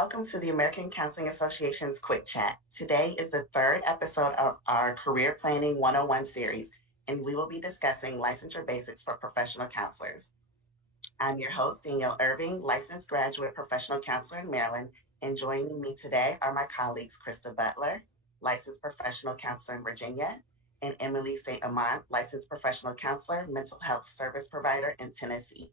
Welcome to the American Counseling Association's Quick Chat. Today is the third episode of our Career Planning 101 series, and we will be discussing licensure basics for professional counselors. I'm your host, Danielle Irving, licensed graduate professional counselor in Maryland, and joining me today are my colleagues, Krista Butler, licensed professional counselor in Virginia, and Emily St. Amant, licensed professional counselor, mental health service provider in Tennessee.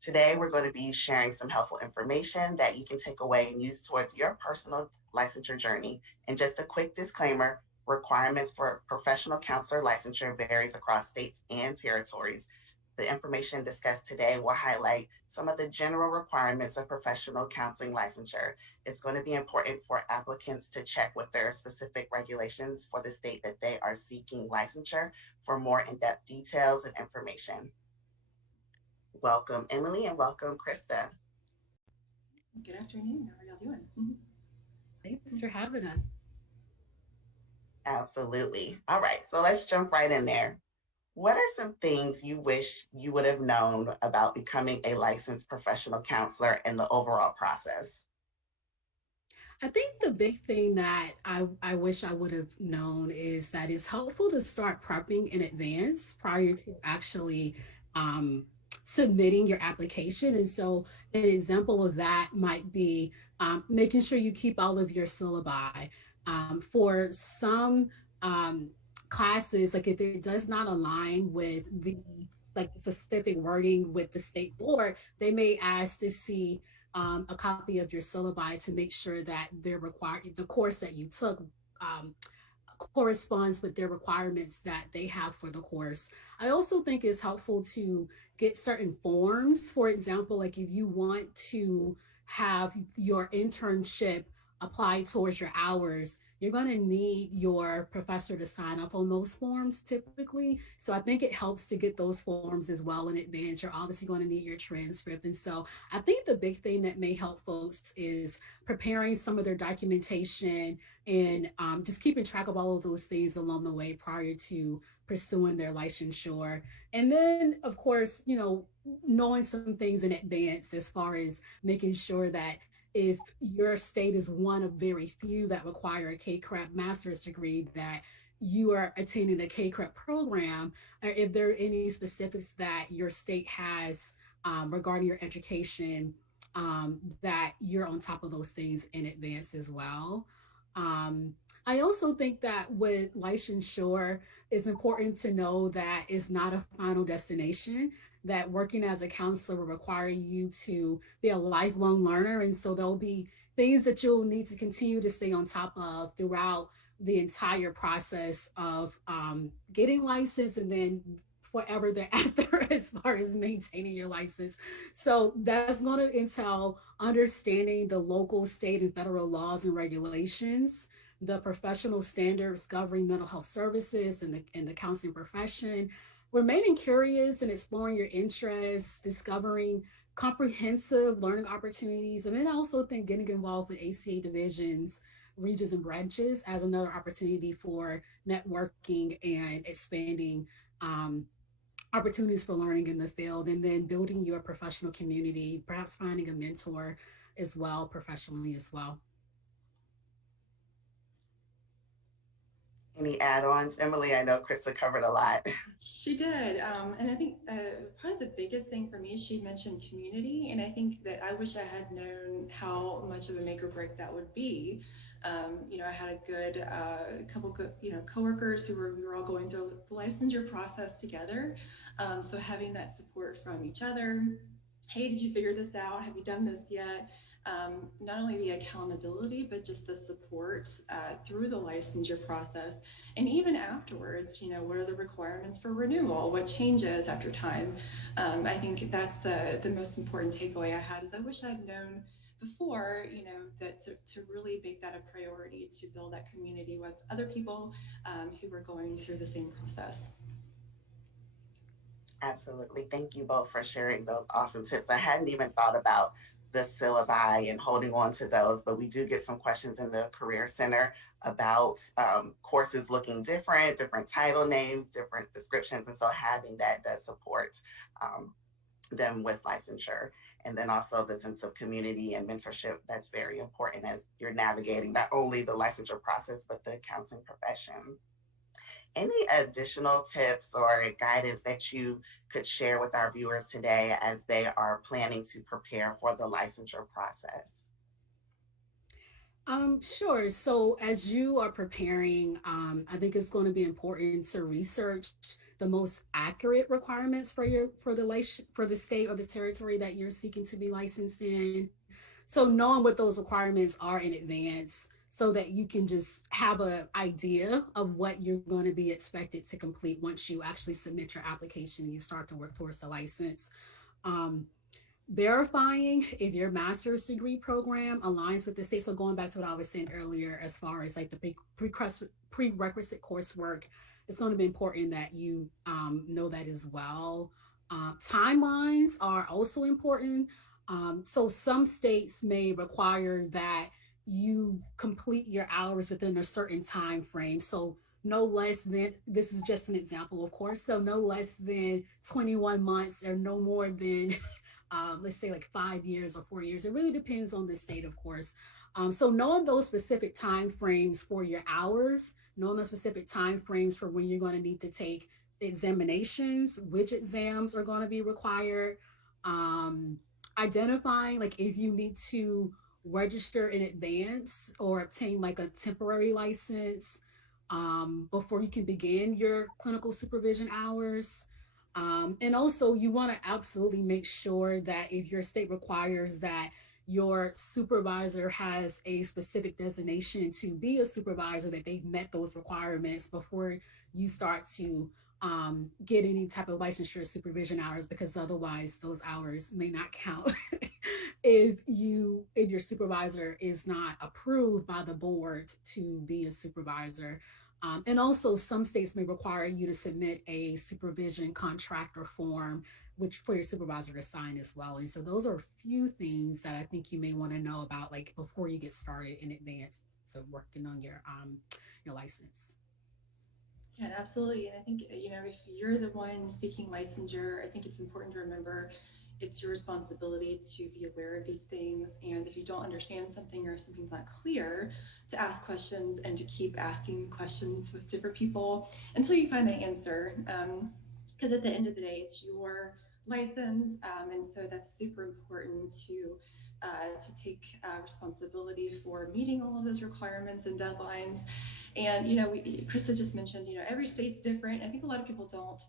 Today, we're going to be sharing some helpful information that you can take away and use towards your personal licensure journey. And just a quick disclaimer, requirements for professional counselor licensure varies across states and territories. The information discussed today will highlight some of the general requirements of professional counseling licensure. It's going to be important for applicants to check with their specific regulations for the state that they are seeking licensure for more in-depth details and information. Welcome, Emily, and welcome, Krista. Good afternoon. How are y'all doing? Thanks for having us. Absolutely. All right, so let's jump right in there. What are some things you wish you would have known about becoming a licensed professional counselor and the overall process? I think the big thing that I wish I would have known is that it's helpful to start prepping in advance prior to actually um, submitting your application. And so, an example of that might be making sure you keep all of your syllabi. For some classes, like if it does not align with the like specific wording with the state board, they may ask to see a copy of your syllabi to make sure that the course that you took um, corresponds with their requirements that they have for the course. I also think it's helpful to get certain forms. For example, like if you want to have your internship apply towards your hours, you're going to need your professor to sign up on those forms typically. So I think it helps to get those forms as well in advance. You're obviously going to need your transcript. And so I think the big thing that may help folks is preparing some of their documentation and just keeping track of all of those things along the way prior to pursuing their licensure. And then, of course, knowing some things in advance as far as making sure that if your state is one of very few that require a KCREP master's degree, that you are attending the KCREP program, or if there are any specifics that your state has regarding your education, that you're on top of those things in advance as well. Um, I also think that with licensure, it's important to know that it's not a final destination, that working as a counselor will require you to be a lifelong learner. And so there'll be things that you'll need to continue to stay on top of throughout the entire process of getting licensed and then forever thereafter as far as maintaining your license. So that's going to entail understanding the local, state, and federal laws and regulations, the professional standards governing mental health services and the counseling profession, remaining curious and exploring your interests, discovering comprehensive learning opportunities, and then I also think getting involved with ACA divisions, regions, and branches as another opportunity for networking and expanding opportunities for learning in the field, and then building your professional community, perhaps finding a mentor as well, professionally as well. Any add-ons? Emily, I know Krista covered a lot. She did. And I think probably the biggest thing for me, she mentioned community. And I think that I wish I had known how much of a make or break that would be. I had a good couple good, coworkers we were all going through the licensure process together. So having that support from each other. Hey, did you figure this out? Have you done this yet? Not only the accountability, but just the support through the licensure process. And even afterwards, what are the requirements for renewal? What changes after time? I think that's the most important takeaway I had is I wish I'd known before, that to really make that a priority to build that community with other people who were going through the same process. Absolutely. Thank you both for sharing those awesome tips. I hadn't even thought about the syllabi and holding on to those, but we do get some questions in the Career Center about courses looking different title names, different descriptions. And so having that does support them with licensure. And then also the sense of community and mentorship that's very important as you're navigating not only the licensure process, but the counseling profession. Any additional tips or guidance that you could share with our viewers today as they are planning to prepare for the licensure process? Sure. So as you are preparing, I think it's going to be important to research the most accurate requirements for for the state or the territory that you're seeking to be licensed in. So knowing what those requirements are in advance so that you can just have an idea of what you're going to be expected to complete once you actually submit your application and you start to work towards the license. Um, Verifying if your master's degree program aligns with the state. So going back to what I was saying earlier, as far as like the prerequisite coursework, it's going to be important that you know that as well. Timelines are also important. So some states may require that you complete your hours within a certain time frame. So no less than, this is just an example, of course, so no less than 21 months or no more than let's say like 5 years or 4 years. It really depends on the state, of course. So knowing those specific time frames for your hours, knowing the specific time frames for when you're going to need to take examinations, which exams are going to be required, um, identifying like if you need to register in advance or obtain like a temporary license before you can begin your clinical supervision hours. And also, you want to absolutely make sure that if your state requires that your supervisor has a specific designation to be a supervisor, that they've met those requirements before you start to get any type of licensure supervision hours, because otherwise those hours may not count if your supervisor is not approved by the board to be a supervisor. And also, some states may require you to submit a supervision contract or form, which for your supervisor to sign as well. And so, those are a few things that I think you may want to know about, like before you get started in advance of working on your license. Yeah, absolutely. And I think, if you're the one seeking licensure, I think it's important to remember it's your responsibility to be aware of these things. And if you don't understand something or something's not clear, to ask questions and to keep asking questions with different people until you find the answer. Because at the end of the day, it's your license. And so that's super important to take responsibility for meeting all of those requirements and deadlines. And Krista just mentioned, every state's different. I think a lot of people don't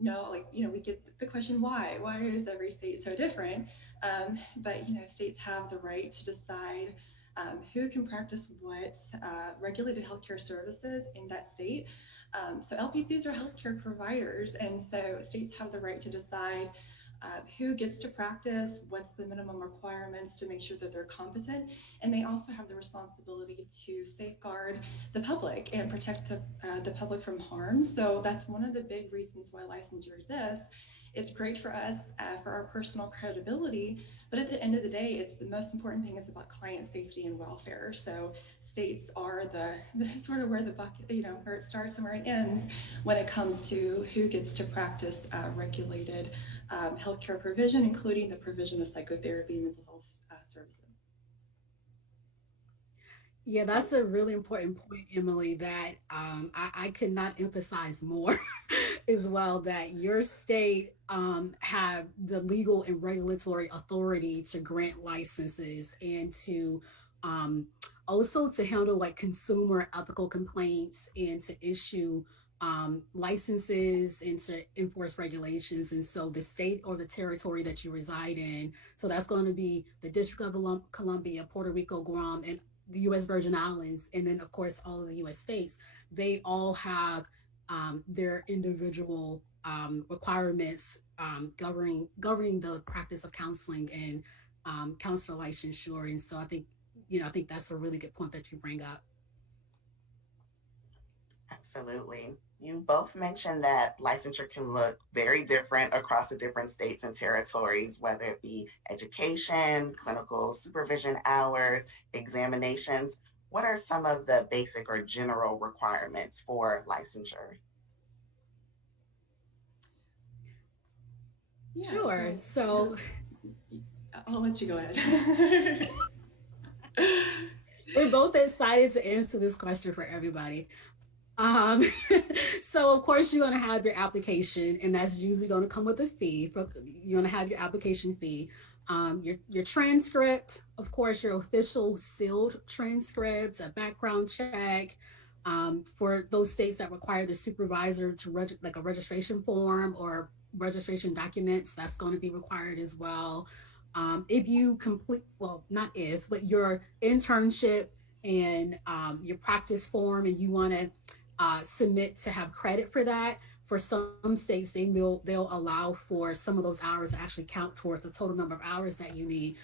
know, like, we get the question, why is every state so different? But states have the right to decide who can practice what regulated healthcare services in that state. So LPCs are healthcare providers, and so states have the right to decide who gets to practice, what's the minimum requirements to make sure that they're competent, and they also have the responsibility to safeguard the public and protect the public from harm. So that's one of the big reasons why licensure exists. It's great for us for our personal credibility, but at the end of the day, it's the most important thing is about client safety and welfare. So states are the sort of where the bucket, where it starts and where it ends when it comes to who gets to practice regulated healthcare provision, including the provision of psychotherapy and mental health services. Yeah, that's a really important point, Emily, that I could not emphasize more as well, that your state have the legal and regulatory authority to grant licenses and to um, also to handle like consumer ethical complaints and to issue licenses and to enforce regulations. And so the state or the territory that you reside in, so that's going to be the District of Columbia, Puerto Rico, Guam, and the U.S. Virgin Islands, and then of course all of the U.S. states, they all have their individual requirements governing the practice of counseling and counselor licensure. And so I think that's a really good point that you bring up. Absolutely. You both mentioned that licensure can look very different across the different states and territories, whether it be education, clinical supervision hours, examinations. What are some of the basic or general requirements for licensure? Yeah. Sure. So So I'll let you go ahead. We're both excited to answer this question for everybody. Um, so of course you're going to have your application, and that's usually going to come with a fee. You're going to have your application fee, your transcript, of course, your official sealed transcript, a background check. For those states that require the supervisor to like a registration form or registration documents, that's going to be required as well. If you complete, well, not if, but your internship and your practice form, and you want to submit to have credit for that. For some states, they'll allow for some of those hours to actually count towards the total number of hours that you need.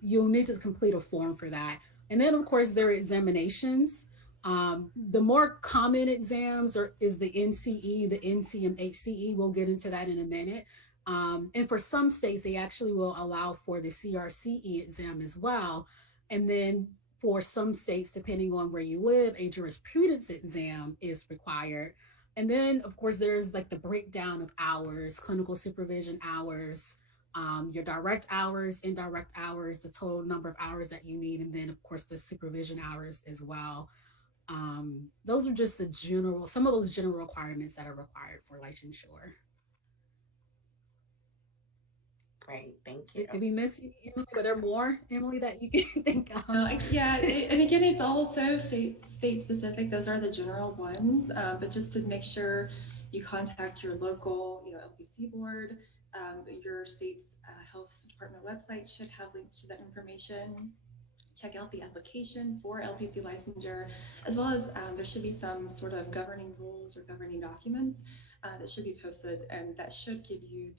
You'll need to complete a form for that. And then, of course, there are examinations. The more common exams is the NCE, the NCMHCE. We'll get into that in a minute. And for some states, they actually will allow for the CRCE exam as well. And then for some states, depending on where you live, a jurisprudence exam is required. And then, of course, there's like the breakdown of hours, clinical supervision hours, your direct hours, indirect hours, the total number of hours that you need, and then, of course, the supervision hours as well. Those are just some of those general requirements that are required for licensure. Great, thank you. Did we miss any, Emily? Were there more, Emily, that you can think of? No, yeah, and again, it's also state specific. Those are the general ones, but just to make sure you contact your local, LPC board. Your state's health department website should have links to that information. Check out the application for LPC licensure, as well as there should be some sort of governing rules or governing documents that should be posted, and that should give you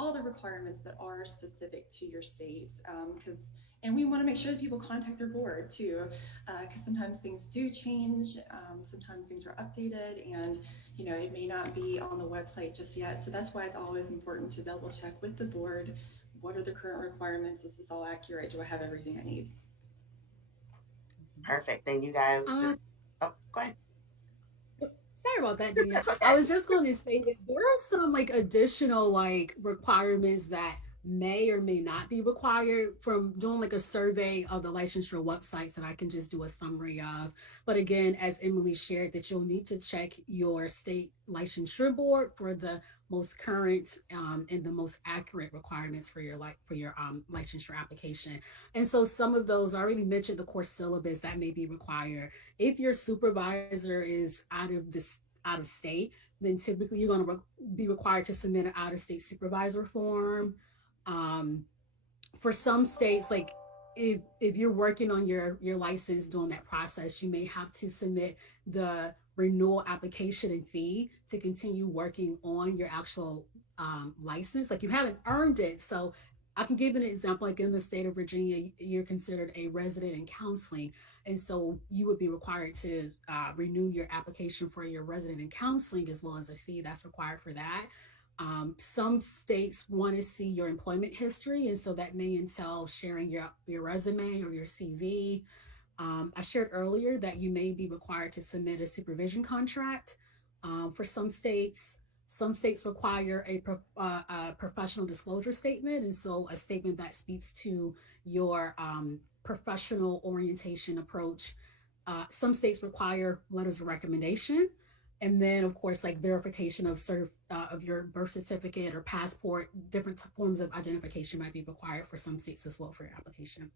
all the requirements that are specific to your state. And we want to make sure that people contact their board too, because sometimes things do change, sometimes things are updated, and it may not be on the website just yet. So that's why it's always important to double check with the board. What are the current requirements? Is this all accurate? Do I have everything I need? Perfect. Then you guys just, oh, go ahead. Sorry about that, Danielle. I was just going to say that there are some like additional like requirements that may or may not be required from doing like a survey of the licensure websites that I can just do a summary of. But again, as Emily shared, that you'll need to check your state licensure board for the most current and the most accurate requirements for your licensure application. And so some of those I already mentioned the course syllabus that may be required. If your supervisor is out of state, then typically you're going to be required to submit an out of state supervisor form. Um, for some states, like if you're working on your license during that process, you may have to submit the renewal application and fee to continue working on your actual license. Like you haven't earned it, so I can give an example. Like in the state of Virginia, you're considered a resident in counseling, and so you would be required to renew your application for your resident in counseling as well as a fee that's required for that. Some states want to see your employment history, and so that may entail sharing your resume or your CV. I shared earlier that you may be required to submit a supervision contract for some states. Some states require a professional disclosure statement, and so a statement that speaks to your professional orientation approach. Some states require letters of recommendation, and then of course like verification of your birth certificate or passport. Different forms of identification might be required for some states as well for your application.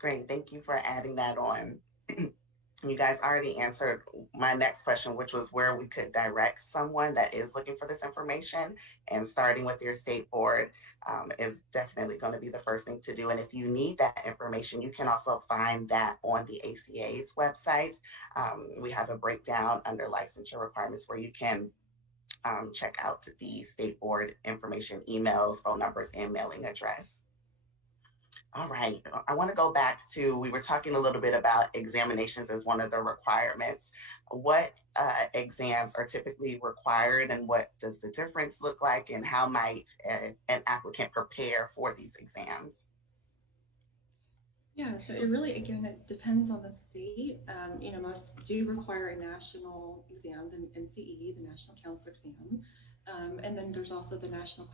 Great. Thank you for adding that on. You guys already answered my next question, which was where we could direct someone that is looking for this information. And starting with your state board is definitely going to be the first thing to do. And if you need that information, you can also find that on the ACA's website. We have a breakdown under licensure requirements where you can check out the state board information, emails, phone numbers, and mailing address. All right, I want to go back to, we were talking a little bit about examinations as one of the requirements. What exams are typically required, and what does the difference look like, and how might an applicant prepare for these exams? Yeah, so it really, again, it depends on the state. Most do require a national exam, the NCE, the National Counselor Exam. And then there's also the National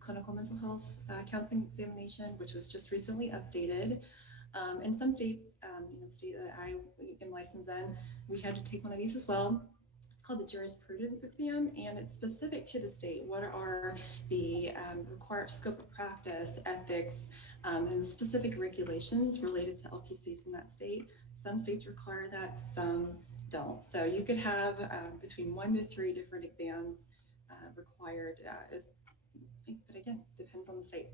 Clinical Mental Health Counseling Examination, which was just recently updated. In some states, the state that I am licensed in, we had to take one of these as well. It's called the jurisprudence exam, and it's specific to the state. What are the required scope of practice, ethics, and specific regulations related to LPCs in that state? Some states require that, some don't. So you could have between 1 to 3 different exams required. But again, depends on the state.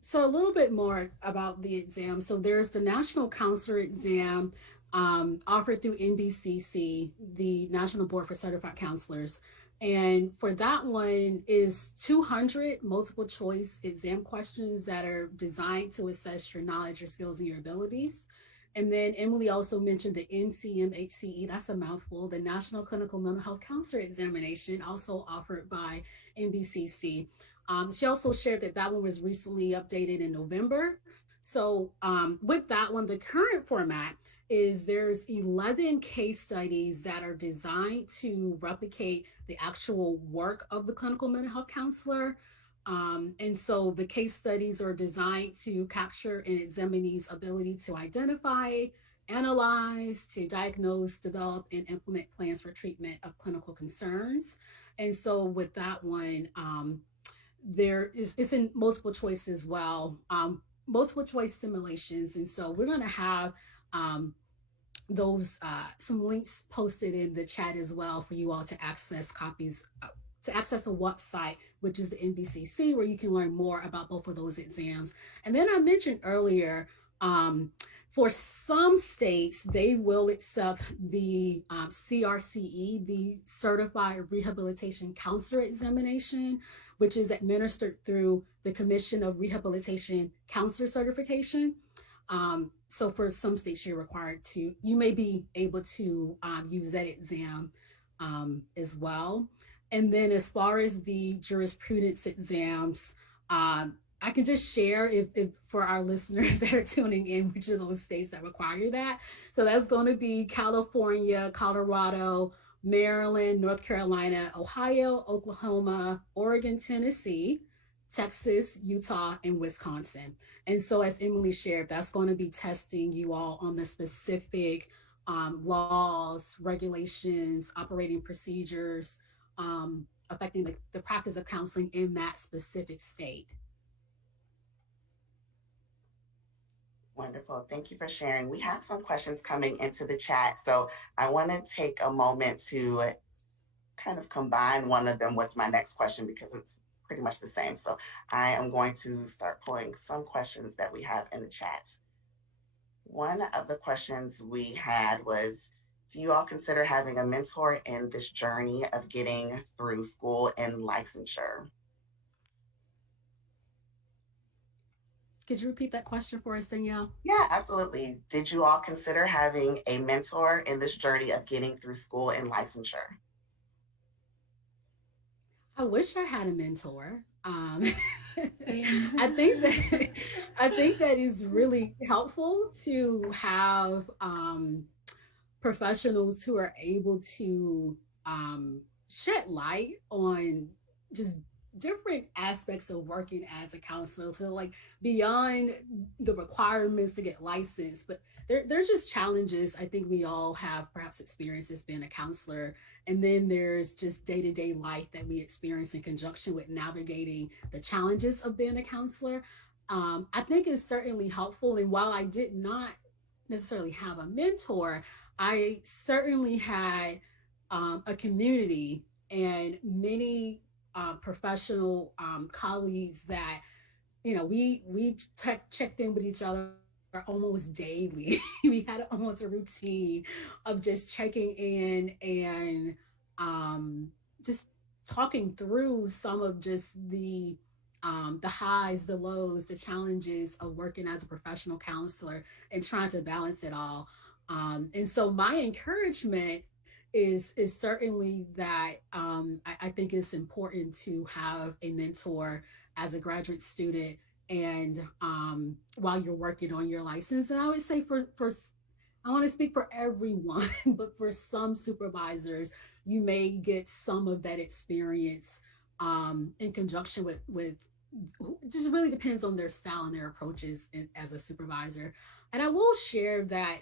So a little bit more about the exam. So there's the National Counselor Exam offered through NBCC, the National Board for Certified Counselors. And for that one is 200 multiple choice exam questions that are designed to assess your knowledge, your skills, and your abilities. And then Emily also mentioned the NCMHCE, that's a mouthful, the National Clinical Mental Health Counselor Examination, also offered by NBCC. She also shared that that one was recently updated in November. So with that one, the current format is there's 11 case studies that are designed to replicate the actual work of the clinical mental health counselor. And so the case studies are designed to capture an examinee's ability to identify, analyze, to diagnose, develop, and implement plans for treatment of clinical concerns. And so with that one, there is it's in multiple choice as well, multiple choice simulations. And so we're going to have those some links posted in the chat as well for you all to access copies to access the website, which is the NBCC, where you can learn more about both of those exams. And then I mentioned earlier, for some states, they will accept the CRCE, the Certified Rehabilitation Counselor Examination, which is administered through the Commission of Rehabilitation Counselor Certification. So for some states, you're required to, you may be able to use that exam as well. And then as far as the jurisprudence exams, I can just share if for our listeners that are tuning in, which are those states that require that. So that's going to be California, Colorado, Maryland, North Carolina, Ohio, Oklahoma, Oregon, Tennessee, Texas, Utah, and Wisconsin. And so, as Emily shared, that's going to be testing you all on the specific laws, regulations, operating procedures affecting the practice of counseling in that specific state. Wonderful. Thank you for sharing. We have some questions coming into the chat. So I want to take a moment to kind of combine one of them with my next question because it's pretty much the same. So I am going to start pulling some questions that we have in the chat. One of the questions we had was, do you all consider having a mentor in this journey of getting through school and licensure? Could you repeat that question for us, Danielle? Yeah, absolutely. Did you all consider having a mentor in this journey of getting through school and licensure? I wish I had a mentor. I think Same. that I think that is really helpful to have professionals who are able to shed light on just different aspects of working as a counselor. So like beyond the requirements to get licensed, but there's just challenges I think we all have perhaps experiences being a counselor. And then there's just day-to-day life that we experience in conjunction with navigating the challenges of being a counselor. I think it's certainly helpful. And while I did not necessarily have a mentor, I certainly had a community and many professional colleagues that we checked in with each other almost daily. We had almost a routine of just checking in and just talking through some of just the highs, the lows, the challenges of working as a professional counselor and trying to balance it all. And so my encouragement is certainly that I think it's important to have a mentor as a graduate student and while you're working on your license. And I would say for I want to speak for everyone, but for some supervisors, you may get some of that experience in conjunction with just really depends on their style and their approaches as a supervisor. And I will share that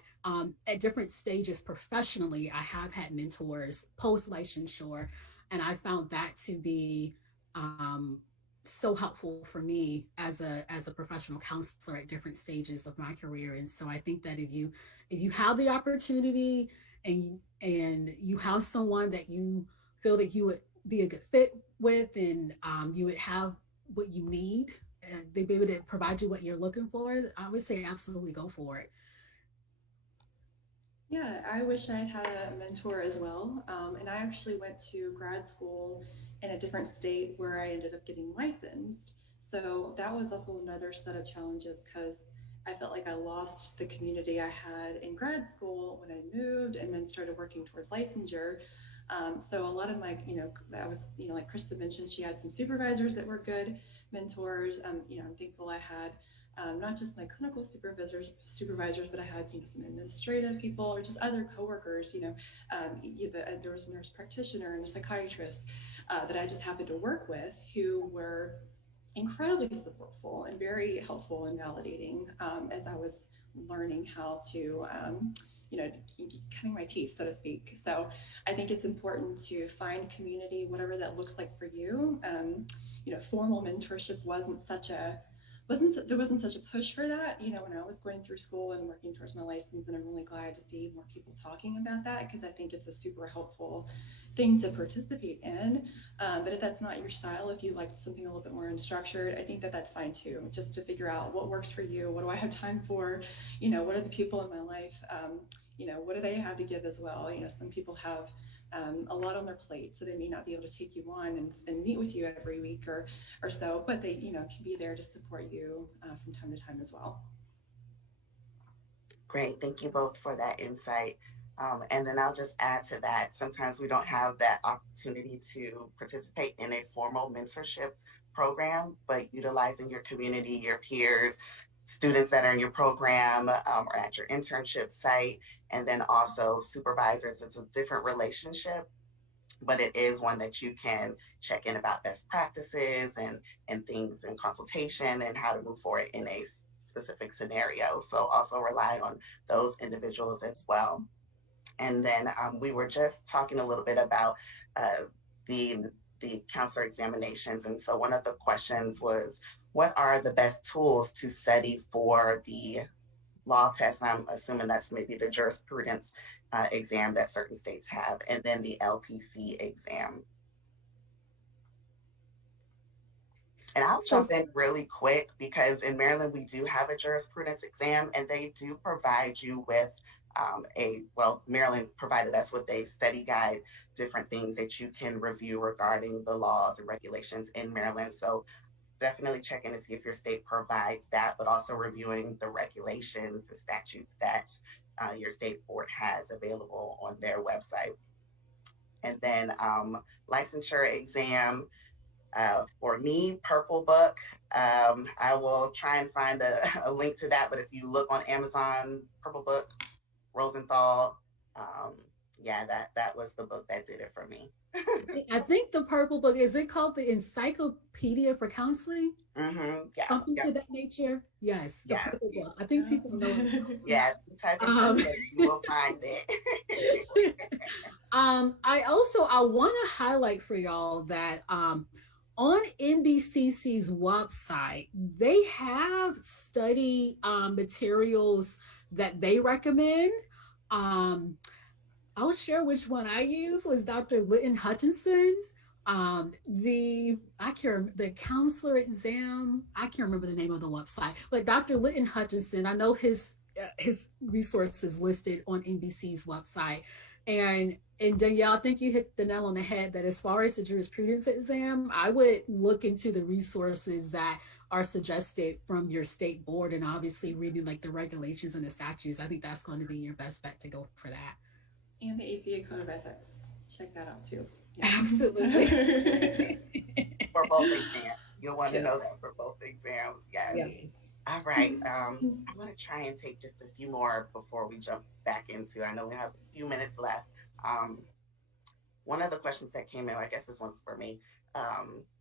at different stages professionally, I have had mentors post licensure, and I found that to be um, so helpful for me as a professional counselor at different stages of my career. And so I think that if you have the opportunity and you have someone that you feel that you would be a good fit with, and you would have what you need, and they'd be able to provide you what you're looking for, I would say absolutely go for it. Yeah, I wish I'd had a mentor as well. And I actually went to grad school in a different state where I ended up getting licensed. So that was a whole nother set of challenges because I felt like I lost the community I had in grad school when I moved and then started working towards licensure. So a lot of my, I was, like Krista mentioned, she had some supervisors that were good mentors. I'm thankful I had not just my clinical supervisors, but I had some administrative people or just other coworkers. There was a nurse practitioner and a psychiatrist that I just happened to work with who were incredibly supportful and very helpful and validating as I was learning how to. Cutting my teeth, so to speak. So I think it's important to find community, whatever that looks like for you. Formal mentorship wasn't such a push for that, when I was going through school and working towards my license. And I'm really glad to see more people talking about that because I think it's a super helpful thing to participate in. But if that's not your style, if you like something a little bit more unstructured, I think that that's fine too. Just to figure out what works for you. What do I have time for? What are the people in my life? What do they have to give as well? Some people have a lot on their plate, so they may not be able to take you on and meet with you every week or so, but they can be there to support you from time to time as well. Great. Thank you both for that insight. And then I'll just add to that. Sometimes we don't have that opportunity to participate in a formal mentorship program, but utilizing your community, your peers, students that are in your program or at your internship site, and then also supervisors. It's a different relationship, but it is one that you can check in about best practices and things in consultation and how to move forward in a specific scenario. So also rely on those individuals as well. And then we were just talking a little bit about uh, the the counselor examinations. And so one of the questions was, what are the best tools to study for the law test? I'm assuming that's maybe the jurisprudence exam that certain states have, and then the LPC exam. And I'll So jump in really quick because in Maryland, we do have a jurisprudence exam and they do provide you with Maryland provided us with a study guide, different things that you can review regarding the laws and regulations in Maryland. So definitely checking to see if your state provides that, but also reviewing the regulations, the statutes that your state board has available on their website. And then licensure exam, for me, Purple Book. I will try and find a link to that, but if you look on Amazon, Purple Book, Rosenthal, yeah, that was the book that did it for me. I think the purple book, is it called the Encyclopedia for Counseling? Yeah, Something yeah, to that nature. Yes, the yes, purple book. I think people know. yeah. Type in Um, Purple Book, you will find it. I want to highlight for y'all that on NBCC's website they have study materials that they recommend. Um, I'll share which one I used was Dr. Lytton Hutchinson's. The counselor exam. I can't remember the name of the website, but Dr. Lytton Hutchinson. I know his resources listed on NBC's website, and Danielle, I think you hit the nail on the head that as far as the jurisprudence exam, I would look into the resources that are suggested from your state board and obviously reading like the regulations and the statutes. I think that's going to be your best bet to go for that. And the ACA Code of Ethics. Check that out too. Yeah. Absolutely. For both exams. You'll want to Yes. know that for both exams. Yes. Yes. All right. I'm going to try and take just a few more before we jump back into. I know we have a few minutes left. Um, one of the questions that came in, I guess this one's for me.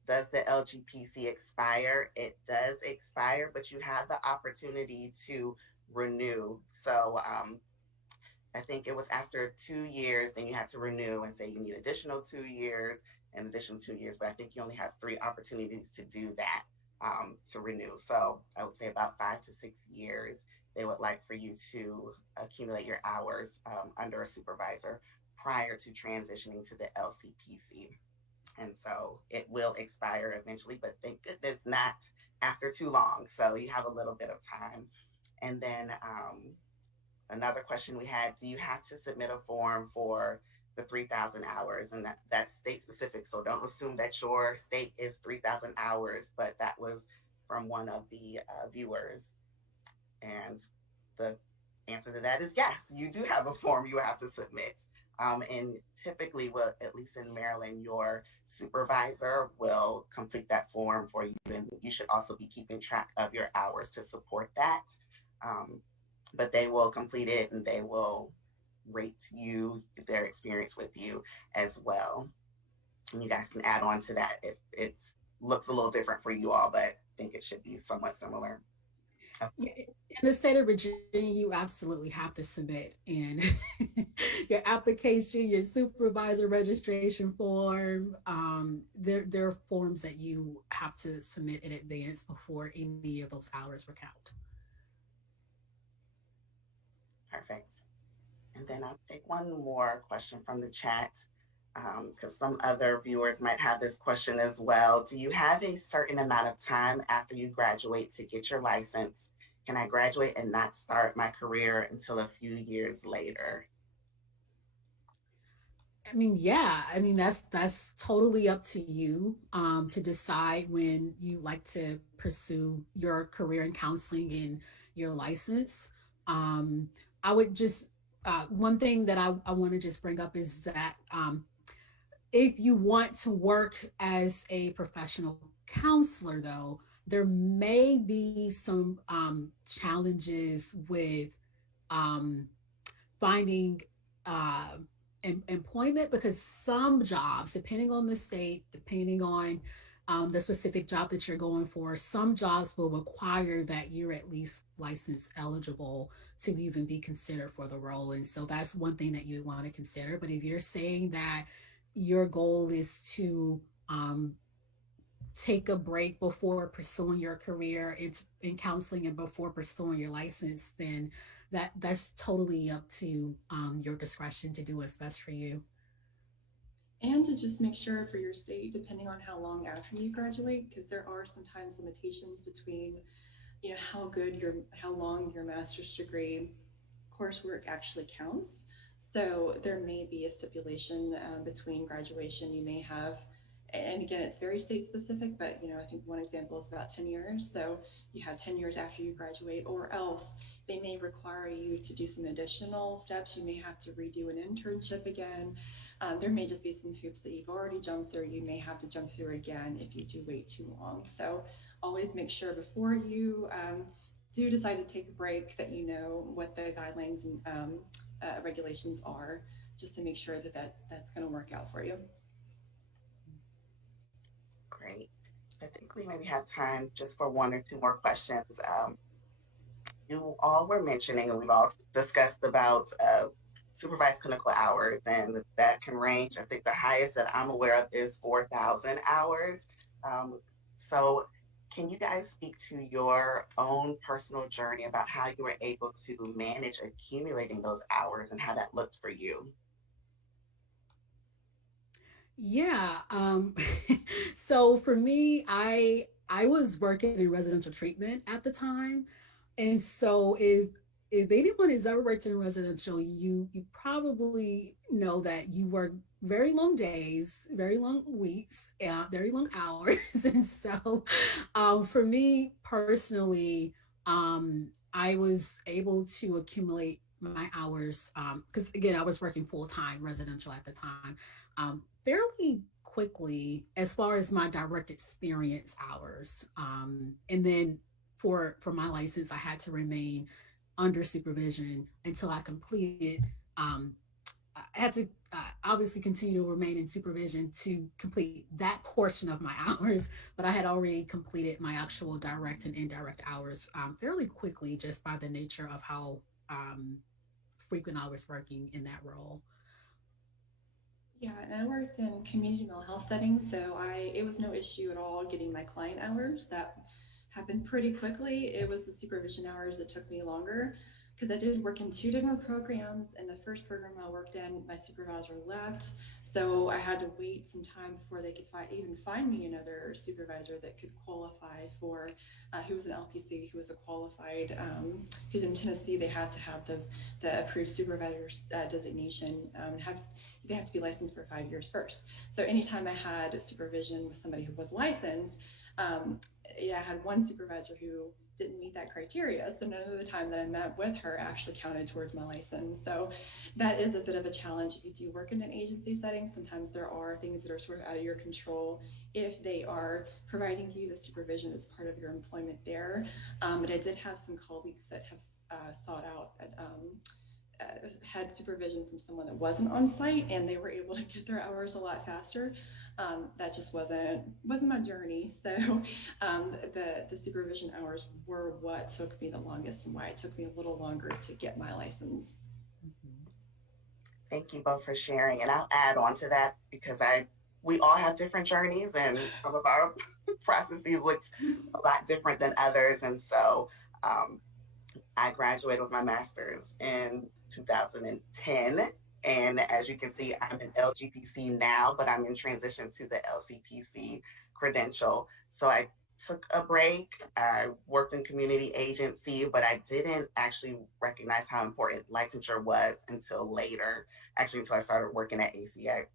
Does the LGPC expire? It does expire, but you have the opportunity to renew. So I think it was after 2 years, then you had to renew and say you need additional 2 years and additional 2 years. But I think you only have three opportunities to do that, to renew. So I would say about 5 to 6 years, they would like for you to accumulate your hours under a supervisor prior to transitioning to the LCPC. And so it will expire eventually, but thank goodness not after too long. So you have a little bit of time. And then another question we had, do you have to submit a form for the 3,000 hours? And that's state specific. So don't assume that your state is 3,000 hours, but that was from one of the viewers. And the answer to that is yes, you do have a form you have to submit. And typically, well, at least in Maryland, your supervisor will complete that form for you. And you should also be keeping track of your hours to support that. Um, but they will complete it and they will rate you, their experience with you as well. And you guys can add on to that if it looks a little different for you all, but I think it should be somewhat similar. Yeah, in the state of Virginia, you absolutely have to submit in your application, your supervisor registration form. There are forms that you have to submit in advance before any of those hours will count. Perfect. And then I'll take one more question from the chat because some other viewers might have this question as well. Do you have a certain amount of time after you graduate to get your license? Can I graduate and not start my career until a few years later? I mean, yeah. I mean, that's totally up to you to decide when you like to pursue your career in counseling and your license. Um, I would just one thing that I want to just bring up is that if you want to work as a professional counselor, though, there may be some challenges with um, finding uh, employment because some jobs, depending on the state, depending on the specific job that you're going for, some jobs will require that you're at least license eligible to even be considered for the role. And so that's one thing that you want to consider. But if you're saying that your goal is to take a break before pursuing your career in counseling and before pursuing your license, then that's totally up to your discretion to do what's best for you. And to just make sure for your state, depending on how long after you graduate, because there are sometimes limitations between, how long your master's degree coursework actually counts. So there may be a stipulation between graduation. You may have, and again, it's very state specific, but I think one example is about 10 years. So you have 10 years after you graduate, or else they may require you to do some additional steps. You may have to redo an internship again. There may just be some hoops that you've already jumped through. You may have to jump through again if you do wait too long. So always make sure before you do decide to take a break that you know what the guidelines and regulations are, just to make sure that's going to work out for you. Great. I think we maybe have time just for one or two more questions. You all were mentioning, and we've all discussed about supervised clinical hours, and that can range. I think the highest that I'm aware of is 4,000 hours. So, can you guys speak to your own personal journey about how you were able to manage accumulating those hours and how that looked for you? Yeah. So for me, I was working in residential treatment at the time, and so if anyone has ever worked in residential, you probably know that you work very long days, very long weeks, very long hours, and so for me personally, I was able to accumulate my hours because again, I was working full time residential at the time, fairly quickly as far as my direct experience hours. And then for my license, I had to remain under supervision until I completed I had to obviously continue to remain in supervision to complete that portion of my hours, but I had already completed my actual direct and indirect hours fairly quickly just by the nature of how frequent I was working in that role. Yeah, and I worked in community mental health settings, so it was no issue at all getting my client hours. That happened pretty quickly. It was the supervision hours that took me longer because I did work in two different programs. And the first program I worked in, my supervisor left, so I had to wait some time before they could even find me another supervisor that could qualify for, who was an LPC, who was a qualified, who's in Tennessee. They had to have the approved supervisor's designation, and have they have to be licensed for 5 years first. So anytime I had supervision with somebody who was licensed, yeah, I had one supervisor who didn't meet that criteria. So none of the time that I met with her actually counted towards my license. So that is a bit of a challenge if you do work in an agency setting. Sometimes there are things that are sort of out of your control if they are providing you the supervision as part of your employment there. But I did have some colleagues that have sought out had supervision from someone that wasn't on site, and they were able to get their hours a lot faster. That just wasn't my journey. So the supervision hours were what took me the longest, and why it took me a little longer to get my license. Mhm. Thank you both for sharing. And I'll add on to that because we all have different journeys and some of our processes look a lot different than others. And so um, I graduated with my master's in 2010. And as you can see, I'm in LGPC now, but I'm in transition to the LCPC credential. So I took a break. I worked in community agency, but I didn't actually recognize how important licensure was until later, actually, until I started working at ACA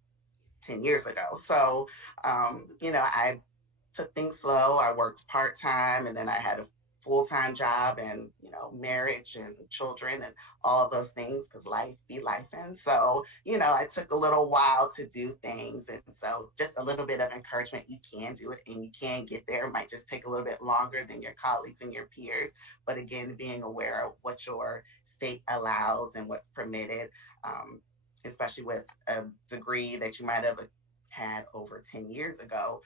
10 years ago. So, I took things slow. I worked part time and then I had a full time job and, marriage and children and all of those things because life be life. And so, I took a little while to do things. And so, just a little bit of encouragement you can do it and you can get there. It might just take a little bit longer than your colleagues and your peers. But again, being aware of what your state allows and what's permitted. Especially with a degree that you might have had over 10 years ago,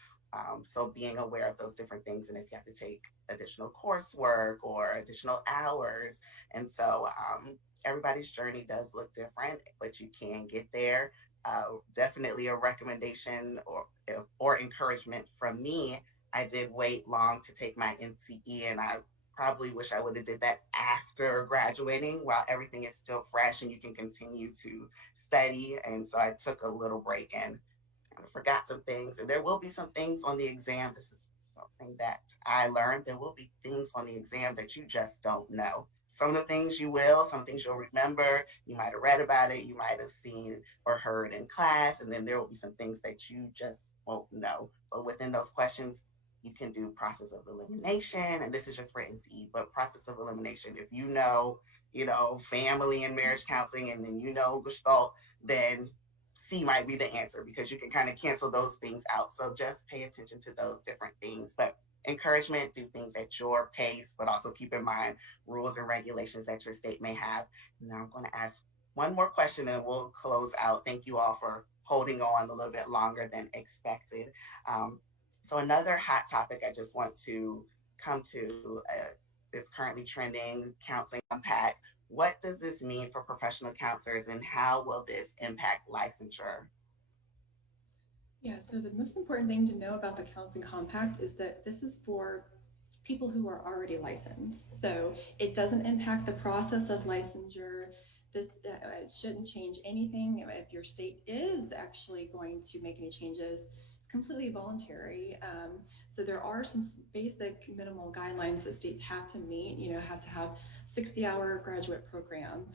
so being aware of those different things and if you have to take additional coursework or additional hours. And so everybody's journey does look different, but you can get there. Definitely a recommendation or encouragement from me. I did wait long to take my NCE and I probably wish I would have did that after graduating while everything is still fresh and you can continue to study. And so I took a little break and kind of forgot some things. And there will be some things on the exam. This is something that I learned. There will be things on the exam that you just don't know. Some of the things you will, some things you'll remember. You might have read about it, you might have seen or heard in class, and then there will be some things that you just won't know. But within those questions, you can do process of elimination, and this is just for NCE, but process of elimination. If family and marriage counseling, and then Gestalt, then C might be the answer because you can kind of cancel those things out. So just pay attention to those different things. But encouragement, do things at your pace, but also keep in mind rules and regulations that your state may have. Now I'm going to ask one more question and we'll close out. Thank you all for holding on a little bit longer than expected. So another hot topic I just want to come to is currently trending, counseling unpacked. What does this mean for professional counselors and how will this impact licensure? Yeah, so the most important thing to know about the Counseling Compact is that this is for people who are already licensed. So it doesn't impact the process of licensure. This it shouldn't change anything. If your state is actually going to make any changes, it's completely voluntary. So there are some basic minimal guidelines that states have to meet. Have to have 60-hour graduate program,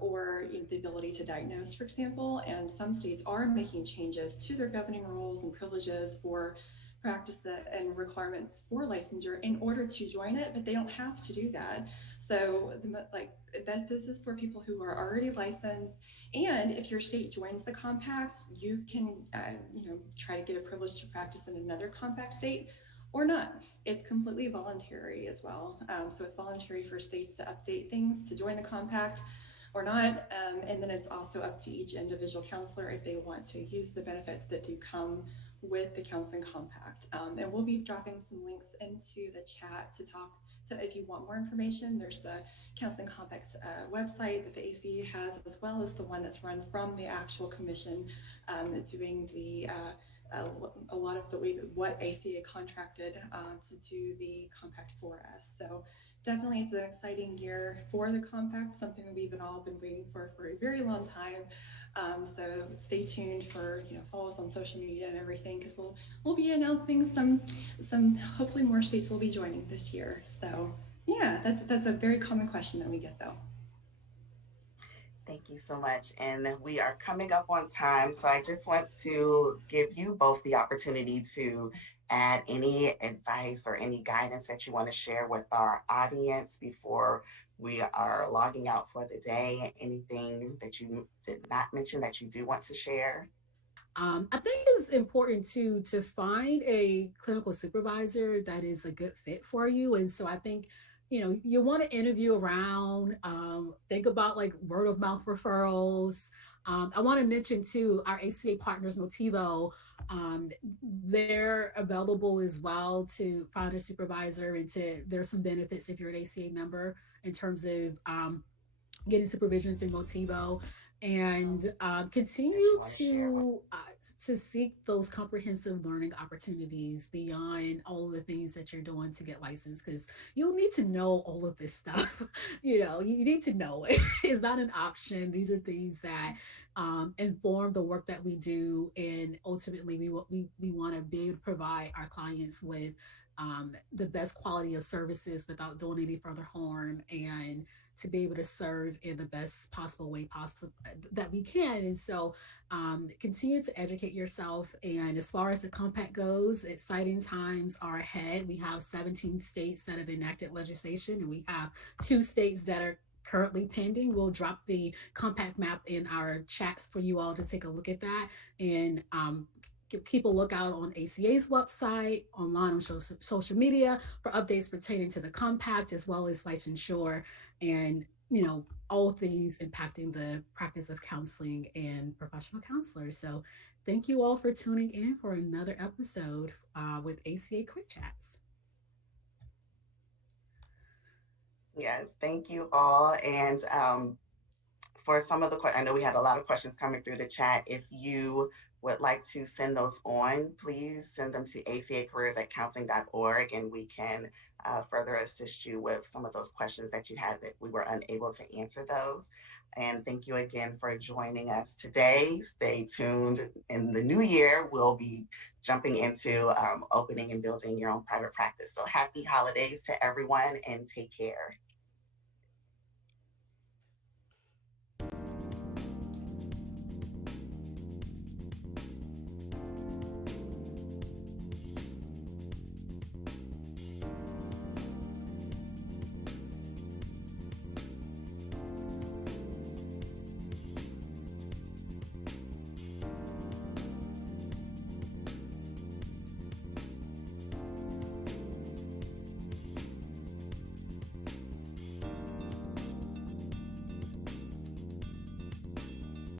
or the ability to diagnose, for example. And some states are making changes to their governing rules and privileges for practice and requirements for licensure in order to join it, but they don't have to do that. So, this is for people who are already licensed. And if your state joins the compact, you can, try to get a privilege to practice in another compact state or not. It's completely voluntary as well. So it's voluntary for states to update things to join the compact or not. And then it's also up to each individual counselor if they want to use the benefits that do come with the counseling compact. And we'll be dropping some links into the chat to talk to if you want more information. There's the counseling compact website that the ACA has, as well as the one that's run from the actual commission, doing the a lot of the way what ACA contracted to do the compact for us. So definitely it's an exciting year for the compact, something that we've all been waiting for a very long time. So stay tuned for, follow us on social media and everything, because we'll be announcing some hopefully more states will be joining this year. So yeah, that's a very common question that we get though. Thank you so much. And we are coming up on time. So I just want to give you both the opportunity to add any advice or any guidance that you want to share with our audience before we are logging out for the day. Anything that you did not mention that you do want to share? I think it's important to find a clinical supervisor that is a good fit for you. And so I think, you want to interview around, think about like word of mouth referrals. I want to mention too, our ACA partners, Motivo, um, they're available as well to find a supervisor, and there's some benefits if you're an ACA member in terms of getting supervision through Motivo, and That continue you want to share with? to seek those comprehensive learning opportunities beyond all of the things that you're doing to get licensed, because you'll need to know all of this stuff. You need to know it. It's not an option. These are things that inform the work that we do, and ultimately we want to be able to provide our clients with the best quality of services without doing any further harm, and to be able to serve in the best possible way possible that we can. And so continue to educate yourself. And as far as the compact goes, exciting times are ahead. We have 17 states that have enacted legislation, and we have 2 states that are currently pending. We'll drop the compact map in our chats for you all to take a look at that, and keep a lookout on ACA's website, online on social media for updates pertaining to the compact, as well as licensure, and all things impacting the practice of counseling and professional counselors. So thank you all for tuning in for another episode with ACA Quick Chats. Yes, thank you all. And for some of the questions, I know we had a lot of questions coming through the chat. If you would like to send those on, please send them to acacareers@counseling.org, and we can further assist you with some of those questions that you had that we were unable to answer those. And thank you again for joining us today. Stay tuned. In the new year, we'll be jumping into opening and building your own private practice. So happy holidays to everyone, and take care.